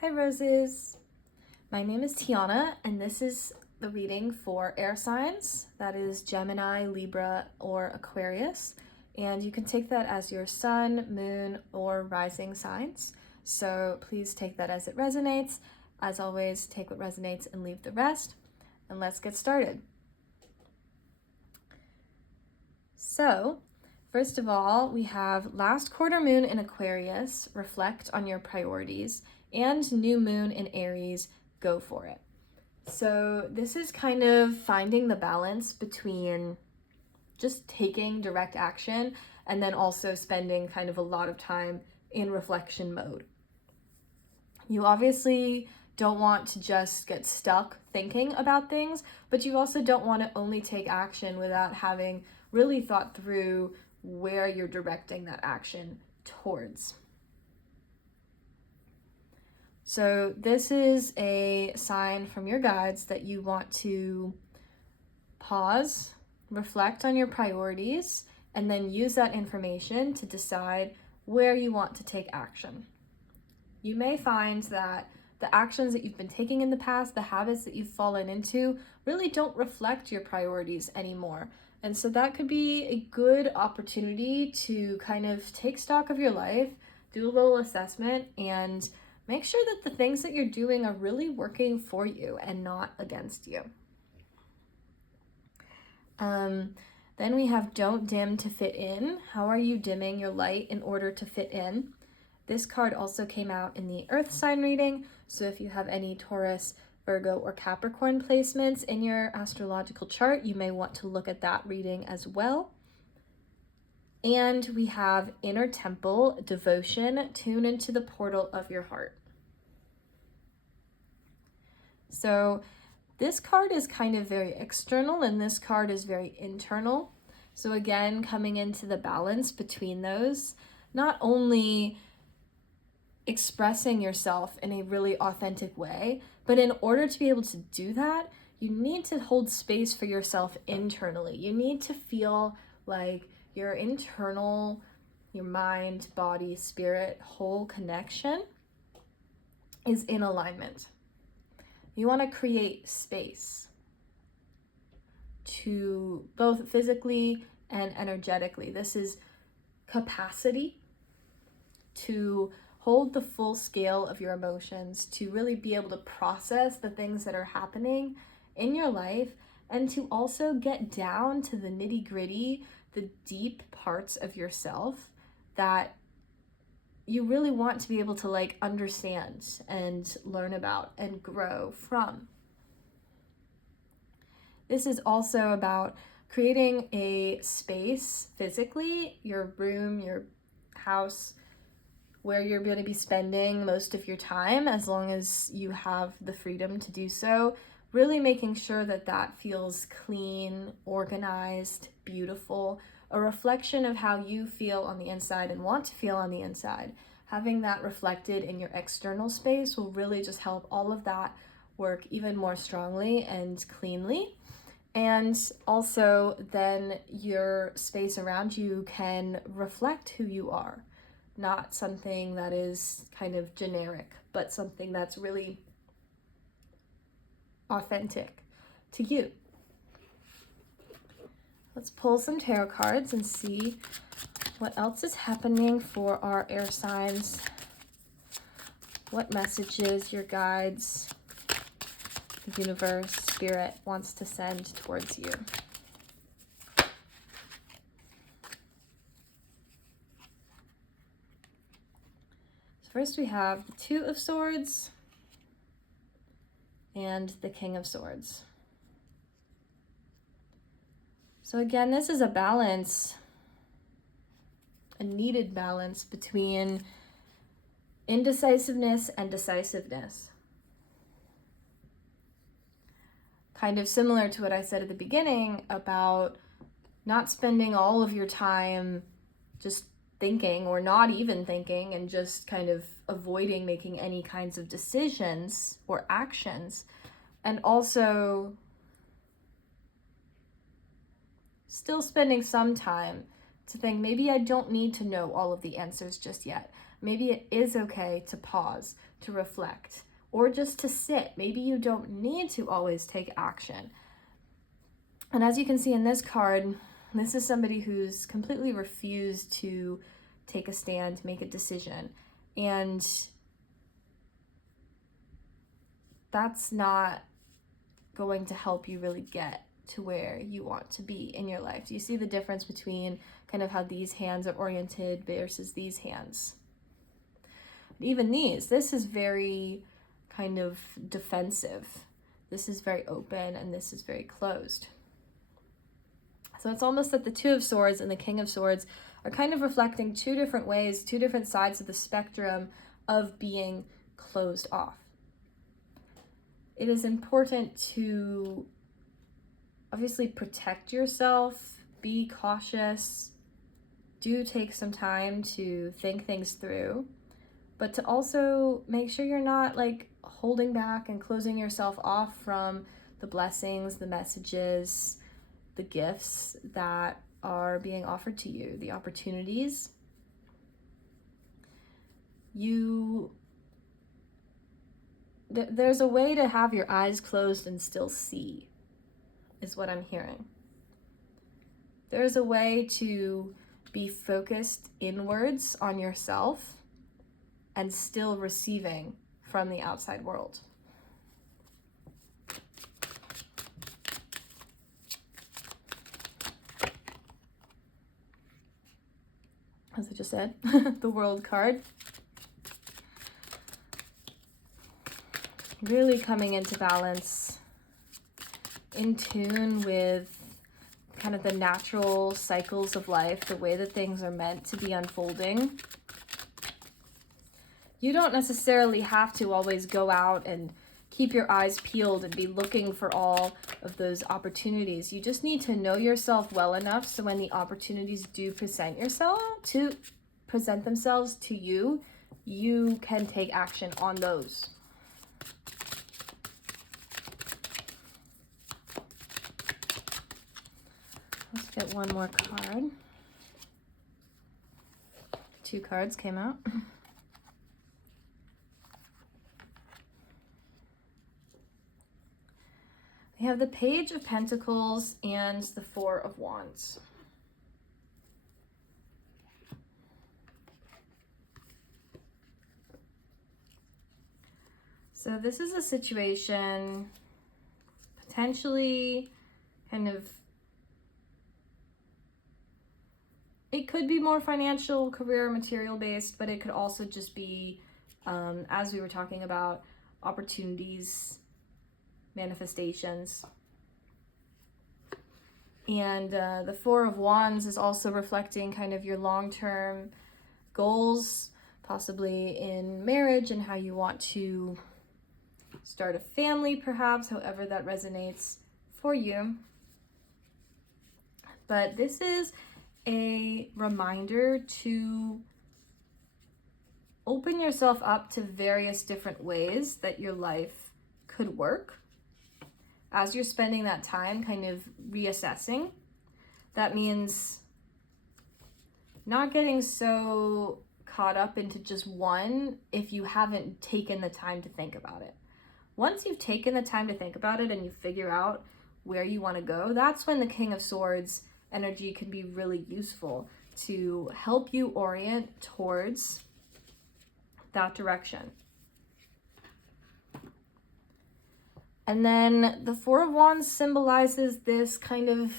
Hi roses, my name is Tiana and this is the reading for air signs, that is Gemini, Libra, or Aquarius, and you can take that as your sun, moon, or rising signs, so please take that as it resonates. As always, take what resonates and leave the rest, and let's get started. So, first of all, we have last quarter moon in Aquarius, reflect on your priorities, and new moon in Aries, go for it. So this is kind of finding the balance between just taking direct action and then also spending kind of a lot of time in reflection mode. You obviously don't want to just get stuck thinking about things, but you also don't want to only take action without having really thought through where you're directing that action towards. So this is a sign from your guides that you want to pause, reflect on your priorities, and then use that information to decide where you want to take action. You may find that the actions that you've been taking in the past, the habits that you've fallen into, really don't reflect your priorities anymore. And so that could be a good opportunity to kind of take stock of your life, do a little assessment, and make sure that the things that you're doing are really working for you and not against you. Then we have don't dim to fit in. How are you dimming your light in order to fit in? This card also came out in the Earth sign reading, so if you have any Taurus, Virgo, or Capricorn placements in your astrological chart, you may want to look at that reading as well. And we have inner temple, devotion, tune into the portal of your heart. So this card is kind of very external and this card is very internal. So again, coming into the balance between those, not only expressing yourself in a really authentic way, but in order to be able to do that, you need to hold space for yourself internally. You need to feel like your internal, your mind, body, spirit, whole connection is in alignment. You want to create space to both physically and energetically. This is capacity to hold the full scale of your emotions, to really be able to process the things that are happening in your life, and to also get down to the nitty-gritty, the deep parts of yourself that you really want to be able to understand and learn about and grow from. This is also about creating a space physically, your room, your house, where you're going to be spending most of your time, as long as you have the freedom to do so. Really making sure that that feels clean, organized, beautiful, a reflection of how you feel on the inside and want to feel on the inside. Having that reflected in your external space will really just help all of that work even more strongly and cleanly. And also then your space around you can reflect who you are. Not something that is kind of generic, but something that's really authentic to you. Let's pull some tarot cards and see what else is happening for our air signs. What messages your guides, the universe, spirit wants to send towards you. First we have the Two of Swords and the King of Swords. So again, this is a balance, a needed balance between indecisiveness and decisiveness. Kind of similar to what I said at the beginning about not spending all of your time just thinking or not even thinking and just kind of avoiding making any kinds of decisions or actions, and also still spending some time to think, maybe I don't need to know all of the answers just yet. Maybe it is okay to pause, to reflect, or just to sit. Maybe you don't need to always take action. And as you can see in this card, this is somebody who's completely refused to take a stand, make a decision. And that's not going to help you really get to where you want to be in your life. Do you see the difference between kind of how these hands are oriented versus these hands? Even these, this is very kind of defensive. This is very open and this is very closed. So it's almost that the Two of Swords and the King of Swords are kind of reflecting two different ways, two different sides of the spectrum of being closed off. It is important to obviously protect yourself, be cautious, do take some time to think things through, but to also make sure you're not like holding back and closing yourself off from the blessings, the messages, the gifts that are being offered to you, the opportunities. There's a way to have your eyes closed and still see, is what I'm hearing. There's a way to be focused inwards on yourself and still receiving from the outside world. As I just said, the World card. Really coming into balance, in tune with kind of the natural cycles of life, the way that things are meant to be unfolding. You don't necessarily have to always go out and keep your eyes peeled and be looking for all of those opportunities. You just need to know yourself well enough so when the opportunities do present themselves to you, you can take action on those. Let's get one more card. Two cards came out. We have the Page of Pentacles and the Four of Wands. So this is a situation potentially kind of, it could be more financial, career, material based, but it could also just be, as we were talking about, opportunities, manifestations. And the Four of Wands is also reflecting kind of your long-term goals, possibly in marriage and how you want to start a family, perhaps, however that resonates for you. But this is a reminder to open yourself up to various different ways that your life could work. As you're spending that time kind of reassessing, that means not getting so caught up into just one if you haven't taken the time to think about it. Once you've taken the time to think about it and you figure out where you want to go, that's when the King of Swords energy can be really useful to help you orient towards that direction. And then the Four of Wands symbolizes this kind of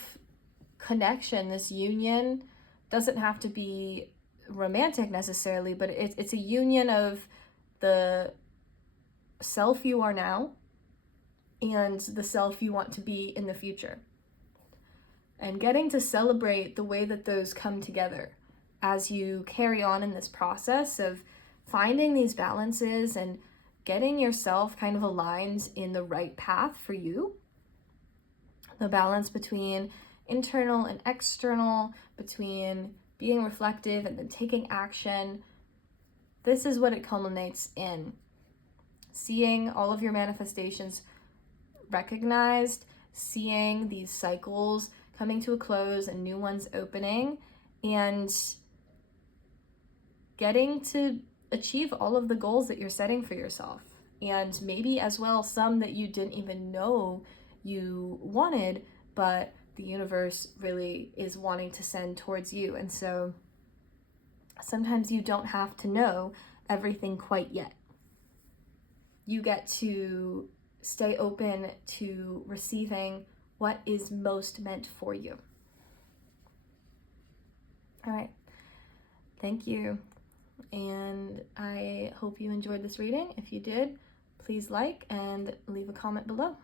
connection, this union. Doesn't have to be romantic necessarily, but it's a union of the self you are now and the self you want to be in the future. And getting to celebrate the way that those come together as you carry on in this process of finding these balances and getting yourself kind of aligned in the right path for you. The balance between internal and external, between being reflective and then taking action. This is what it culminates in. Seeing all of your manifestations recognized, seeing these cycles coming to a close and new ones opening, and getting to achieve all of the goals that you're setting for yourself. And maybe as well, some that you didn't even know you wanted, but the universe really is wanting to send towards you. And so sometimes you don't have to know everything quite yet. You get to stay open to receiving what is most meant for you. All right. Thank you. And I hope you enjoyed this reading. If you did, please like and leave a comment below.